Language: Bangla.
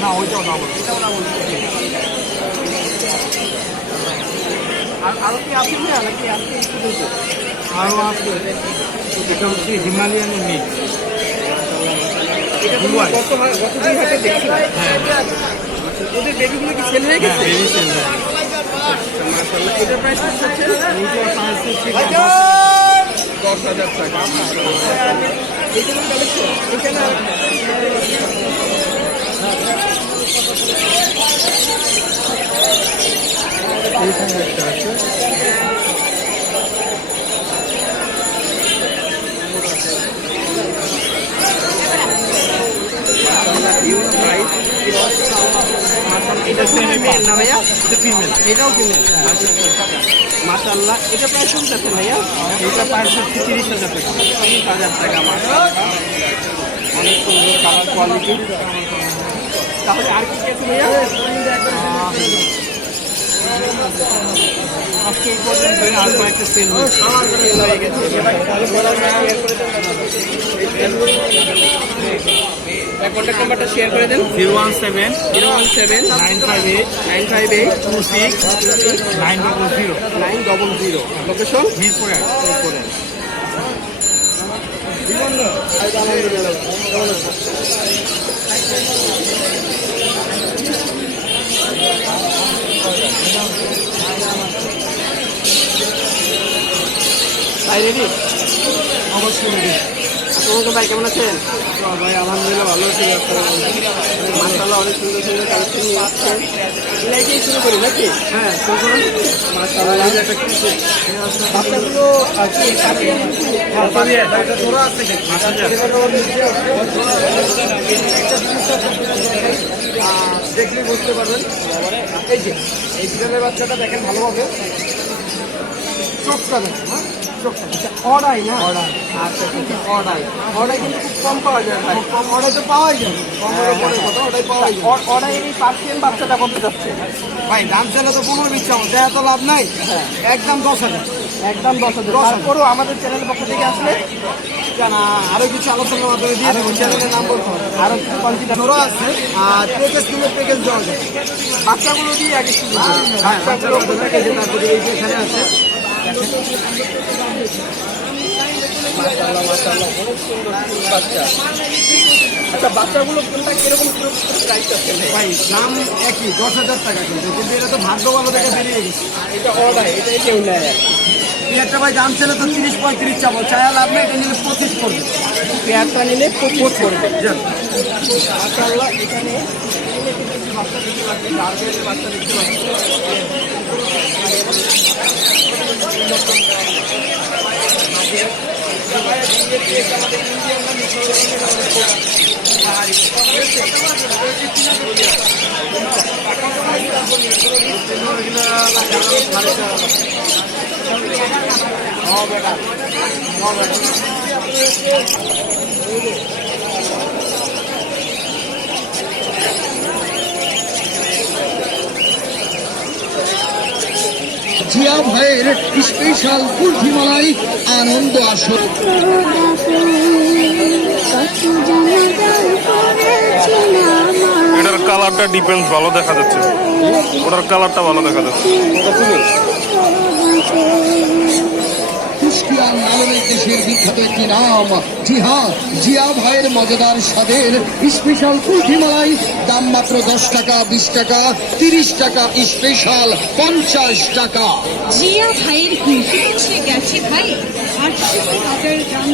না ওইটাও না, এটাও না বলছি। আর আরো কি আছে না নাকি আজকে আরো আছে? এটা হচ্ছে হিমালয়ানের মিট। এটা গত দিন হাটে দেখছিলাম। হ্যাঁ, ওদের বেবিগুলো কি সেল হয়ে গেছে? বেবি সেল হয়ে গেছে। মাশাআল্লাহ, এটার প্রাইস হচ্ছে 10,000 টাকা। এখানে কালেকশন, এখানে এইখানে একটা আছে। এটা ফিমেল না ভাইয়া? এটা ফিমেল, এটাও ফিমেল। মাশাআল্লাহ, এটা প্রাইস কত আছে ভাইয়া? এটা প্রাইস হচ্ছে 30,000 টাকা। 30,000 টাকা। মাশাআল্লাহ, অনেক সুন্দর কালার কোয়ালিটি। তাহলে আর কি আছে ভাইয়া? আজকে এই পর্যন্ত আর কয়েকটা সেল হয়ে গেছে। কন্ট্যাক্ট নাম্বারটা শেয়ার করে দেন। 017-017-958-26-900। লোকেশন মিরপুরে। ভাই রেডি? অবশ্যই রেডি। আপনার ভাই কেমন আছেন? ভাই আলহামদুলিল্লাহ ভালো আছি। মাশাআল্লাহ, অনেক সুন্দর সুন্দর কালেকশন নিয়ে আসছেন। এটাই শুরু করি নাকি? হ্যাঁ, শুরু করুন। মাশাআল্লাহ, বাচ্চাগুলো দেখলে বুঝতে পারবেন। এই যে এই বিড়ালের বাচ্চাটা দেখেন ভালোভাবে, চোখটা দেখেন। হ্যাঁ, অর্ডাই না? আচ্ছা, অর্ডাই কিন্তু খুব কম পাওয়া যায় ভাই। অর্ডাই তো পাওয়াই যায়, অর্ডাই পাওয়া যায়। অর্ডাই এই পার্সিয়ান বাচ্চাটা কত যাচ্ছে ভাই? দাম চাইলে তো 15-20 চাও, দেয়া তো লাভ নাই। একদম 10,000। একদম 10,000। তারপরেও আমাদের চ্যানেলের পক্ষ থেকে আসলে কেন আরো কিছু আলোচনার মাধ্যমে দিয়ে দেবো। চ্যানেলের নাম বলতে হবে। আরো কোয়ালিটিটা ধরো আছে। আর প্যাকেজ দেওয়া যায়। বাচ্চাগুলো দিয়ে আগে শুরু করি। বাচ্চাগুলো প্যাকেজে, তারপরে এই যে এখানে আছে। মাশাআল্লাহ, মাশাআল্লাহ, অনেক সুন্দর বাচ্চা। আচ্ছা, বাচ্চাগুলো কোনটা কিরকম প্রাইস আছে ভাই? দাম একই, 10,000 টাকা। কিন্তু এটা তো ভাগ্য ভালো থেকে বেরিয়ে গেছে। এটা অর্ডার, এটাই কেউ নেয়। পেয়ারটা ভাই দাম ছিল তো 30-35 চাবো, চায়া লাভ নেই। এটা নিলে 25 করবে। পেয়ারটা নিলে 25 করবে। মাশাআল্লাহ, এখানে বাচ্চা দেখতে পাচ্ছেন, বাচ্চা দেখতে পাচ্ছেন। জিয়া ভাইয়ের স্পেশাল কুলফি মালাই আনন্দ আসর। এটার কালারটা ডিফারেন্স ভালো দেখা যাচ্ছে, ওটার কালারটা ভালো দেখা যাচ্ছে। কুষ্টিয়ার নালনের দেশের বিখ্যাত একটি নাম। জি হ্যাঁ, জিয়া ভাইয়ের মজাদার স্বাদের স্পেশাল কুলফি মালাই। দাম মাত্র 10 টাকা, 20 টাকা, 30 টাকা, স্পেশাল 50 টাকা। জিয়া ভাইয়ের কুলফি গেছে ভাই 800 টাকার দাম।